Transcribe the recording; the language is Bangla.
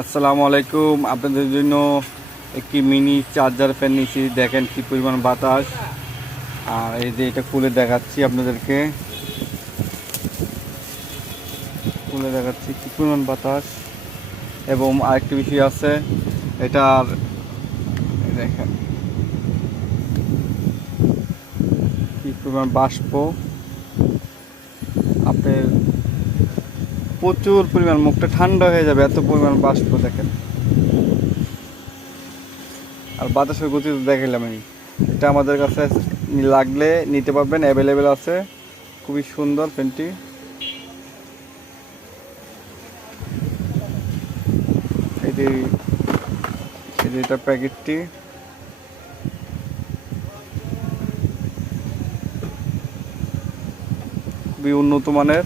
আসসালামু আলাইকুম। আপনাদের জন্য একটি মিনি চার্জার ফ্যান নিয়েছি। দেখেন কি পরিমাণ বাতাস। আর এই যে এটা খুলে দেখাচ্ছি আপনাদেরকে। খুলে দেখাচ্ছি কি পরিমাণ বাতাস। এবং আরেকটি বিষয় আছে, এটার দেখেন কি পরিমাণ বাষ্প। প্রচুর পরিমাণ, মুখটা ঠান্ডা হয়ে যাবে, এত পরিমাণ বাষ্প দেখেন। আর বাতাসের গতি তো দেখাইলাম আমি। এটা আমাদের কাছে লাগলে নিতে পারবেন অ্যাভেলেবেল আছে। খুবই সুন্দর পেনটি এটি প্যাকেটটি। খুবই উন্নত মানের।